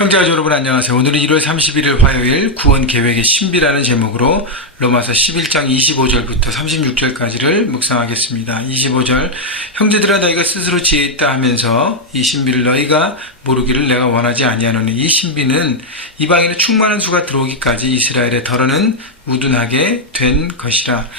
형제자매 여러분 안녕하세요. 오늘은 1월 31일 화요일 구원 계획의 신비라는 제목으로 로마서 11장 25절부터 36절까지를 묵상하겠습니다. 25절 형제들아 너희가 스스로 지혜 있다 하면서 이 신비를 너희가 모르기를 내가 원하지 아니하노니 이 신비는 이방인의 충만한 수가 들어오기까지 이스라엘의 덜어는 우둔하게 된 것이라.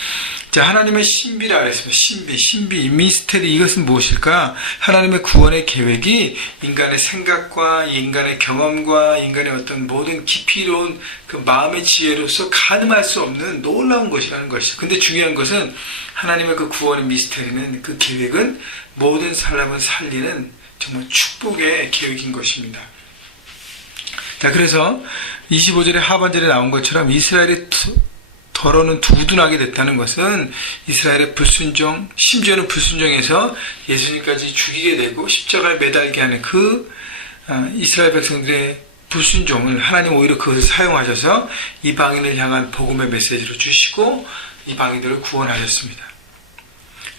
자, 하나님의 신비라 그랬습니다. 신비, 미스테리, 이것은 무엇일까? 하나님의 구원의 계획이 인간의 생각과 인간의 경험과 인간의 어떤 모든 깊이로운 그 마음의 지혜로서 가늠할 수 없는 놀라운 것이라는 것이죠. 근데 중요한 것은 하나님의 그 구원의 미스테리는 그 계획은 모든 사람을 살리는 정말 축복의 계획인 것입니다. 자, 그래서 25절의 하반절에 나온 것처럼 이스라엘의 더러는 우둔하게 됐다는 것은 이스라엘의 불순종, 심지어는 불순종에서 예수님까지 죽이게 되고 십자가에 매달게 하는 그 이스라엘 백성들의 불순종을 하나님 오히려 그것을 사용하셔서 이방인을 향한 복음의 메시지로 주시고 이방인들을 구원하셨습니다.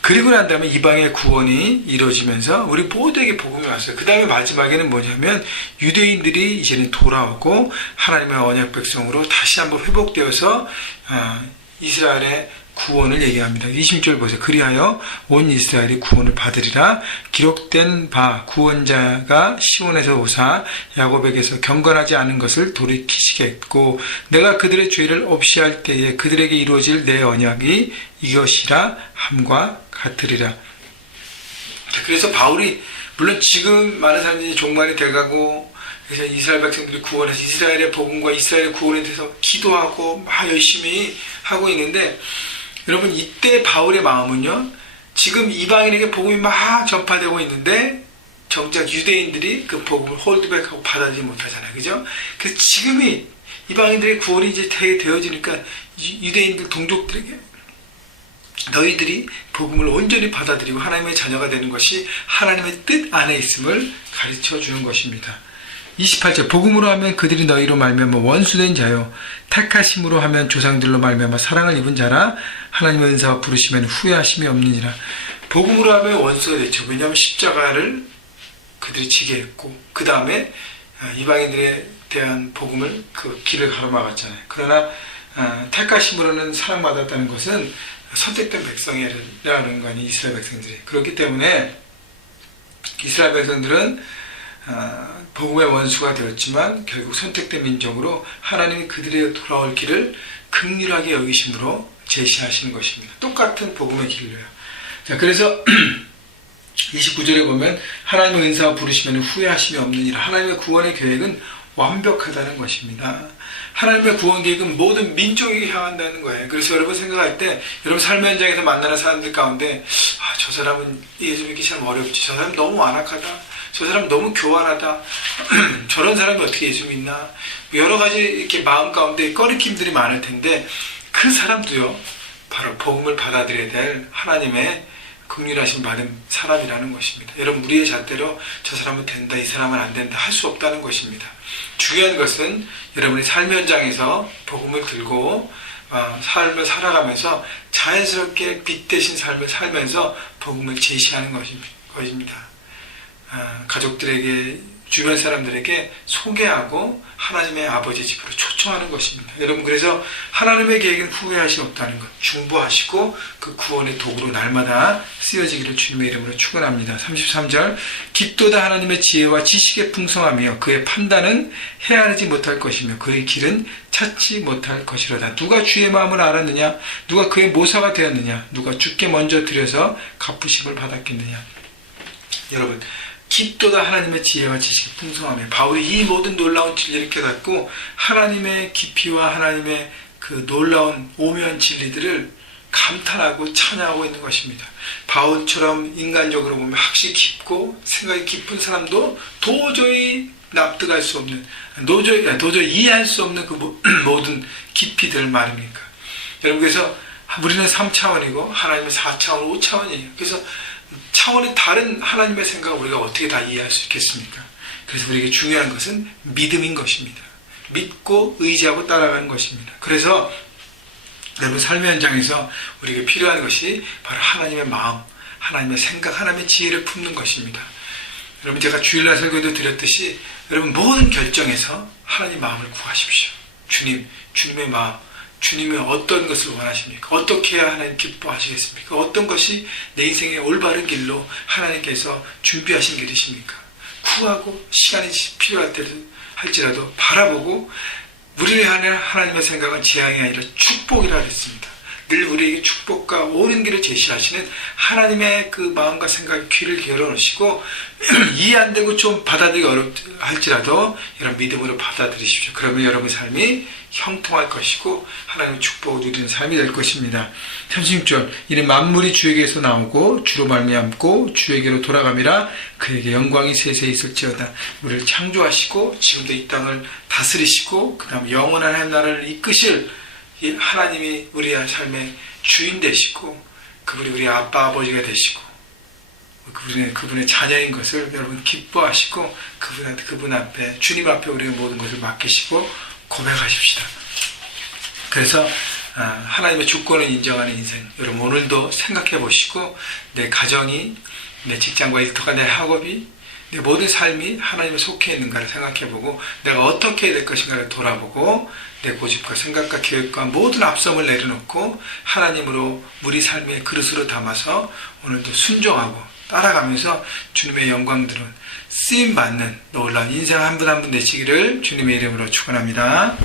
그리고 난 다음에 이방의 구원이 이루어지면서 우리 모두에게 복음이 왔어요. 그 다음에 마지막에는 뭐냐면 유대인들이 이제는 돌아오고 하나님의 언약 백성으로 다시 한번 회복되어서 이스라엘의 구원을 얘기합니다. 20절 보세요. 그리하여 온 이스라엘이 구원을 받으리라. 기록된 바 구원자가 시온에서 오사 야곱에게서 경건하지 않은 것을 돌이키시겠고 내가 그들의 죄를 없이 할 때에 그들에게 이루어질 내 언약이 이것이라 함과 같으리라. 그래서 바울이 물론 지금 많은 사람들이 종말이 돼가고 그래서 이스라엘 백성들이 구원해서 이스라엘의 복음과 이스라엘의 구원에 대해서 기도하고 막 열심히 하고 있는데 여러분 이때 바울의 마음은요 지금 이방인에게 복음이 막 전파되고 있는데 정작 유대인들이 그 복음을 홀드백하고 받아들이지 못하잖아요. 그죠? 그래서 지금이 이방인들의 구원이 이제 되어지니까 유대인들 동족들에게 너희들이 복음을 온전히 받아들이고 하나님의 자녀가 되는 것이 하나님의 뜻 안에 있음을 가르쳐 주는 것입니다. 28절 복음으로 하면 그들이 너희로 말미암아 원수된 자요 택하심으로 하면 조상들로 말미암아 사랑을 입은 자라 하나님의 은사와 부르시면 후회하심이 없느니라. 복음으로 하면 원수가 됐죠. 왜냐하면 십자가를 그들이 지게 했고 그 다음에 이방인들에 대한 복음을 그 길을 가로막았잖아요. 그러나 택하심으로는 사랑받았다는 것은 선택된 백성이라는 거 아니에요. 이스라엘 백성들이. 그렇기 때문에 이스라엘 백성들은 복음의 원수가 되었지만 결국 선택된 민족으로 하나님이 그들의 돌아올 길을 긍휼하게 여기심으로 제시하시는 것입니다. 똑같은 복음의 길로요. 자, 그래서 29절에 보면 하나님의 은사와 부르시면 후회하심이 없느니라. 하나님의 구원의 계획은 완벽하다는 것입니다. 하나님의 구원 계획은 모든 민족에게 향한다는 거예요. 그래서 여러분 생각할 때 여러분 삶의 현장에서 만나는 사람들 가운데 저 사람은 예수 믿기 참 어렵지. 저 사람 너무 완악하다. 저 사람 너무 교활하다. 저런 사람이 어떻게 예수 믿나. 여러 가지 이렇게 마음 가운데 꺼리낌들이 많을 텐데 그 사람도요 바로 복음을 받아들여야 될 하나님의 긍휼하심 받은 사람이라는 것입니다. 여러분 우리의 잣대로 저 사람은 된다 이 사람은 안 된다 할 수 없다는 것입니다. 중요한 것은 여러분이 삶의 현장에서 복음을 들고 삶을 살아가면서 자연스럽게 빛 대신 삶을 살면서 복음을 제시하는 것입니다. 가족들에게 주변 사람들에게 소개하고 하나님의 아버지 집으로 초청하는 것입니다. 여러분 그래서 하나님의 계획은 후회하시 없다는 것 중보하시고 그 구원의 도구로 날마다 쓰여지기를 주님의 이름으로 축원합니다. 33절 깊도다 하나님의 지혜와 지식의 풍성하며 그의 판단은 헤아리지 못할 것이며 그의 길은 찾지 못할 것이로다. 누가 주의 마음을 알았느냐? 누가 그의 모사가 되었느냐? 누가 주께 먼저 드려서 갚으심을 받았겠느냐? 여러분 깊도다 하나님의 지혜와 지식이 풍성하며 바울이 이 모든 놀라운 진리를 깨닫고 하나님의 깊이와 하나님의 그 놀라운 오묘한 진리들을 감탄하고 찬양하고 있는 것입니다. 바울처럼 인간적으로 보면 학식이 깊고 생각이 깊은 사람도 도저히 납득할 수 없는 도저히 이해할 수 없는 그 모든 깊이들 말입니까? 여러분 그래서 우리는 3차원이고 하나님은 4차원, 5차원이에요. 그래서 차원이 다른 하나님의 생각을 우리가 어떻게 다 이해할 수 있겠습니까? 그래서 우리에게 중요한 것은 믿음인 것입니다. 믿고 의지하고 따라가는 것입니다. 그래서 여러분 삶의 현장에서 우리에게 필요한 것이 바로 하나님의 마음, 하나님의 생각, 하나님의 지혜를 품는 것입니다. 여러분 제가 주일날 설교도 드렸듯이 여러분 모든 결정에서 하나님 마음을 구하십시오. 주님의 마음, 주님은 어떤 것을 원하십니까? 어떻게 해야 하나님 기뻐하시겠습니까? 어떤 것이 내 인생의 올바른 길로 하나님께서 준비하신 길이십니까? 구하고 시간이 필요할 때도 할지라도 바라보고 우리를 향한 하나님의 생각은 재앙이 아니라 축복이라 했습니다. 늘 우리에게 축복과 옳은 길을 제시하시는 하나님의 그 마음과 생각에 귀를 열어놓으시고 이해 안 되고 좀 받아들이기 어렵다 할지라도 여러분 믿음으로 받아들이십시오. 그러면 여러분의 삶이 형통할 것이고 하나님의 축복을 누리는 삶이 될 것입니다. 36절 이는 만물이 주에게서 나오고 주로 말미암고 주에게로 돌아감이라 그에게 영광이 세세히 있을지어다. 우리를 창조하시고 지금도 이 땅을 다스리시고 그 다음 영원한 한 나라를 이끄실 하나님이 우리의 삶의 주인 되시고 그분이 우리 아빠 아버지가 되시고 그분의 자녀인 것을 여러분 기뻐하시고 그분 앞에 주님 앞에 우리의 모든 것을 맡기시고 고백하십시다. 그래서 하나님의 주권을 인정하는 인생 여러분 오늘도 생각해 보시고 내 가정이 내 직장과 일터가 내 학업이 내 모든 삶이 하나님에 속해 있는가를 생각해보고 내가 어떻게 해야 될 것인가를 돌아보고 내 고집과 생각과 계획과 모든 앞섬을 내려놓고 하나님으로 우리 삶의 그릇으로 담아서 오늘도 순종하고 따라가면서 주님의 영광들은 쓰임받는 놀라운 인생 한 분 한 분 되시기를 주님의 이름으로 축원합니다.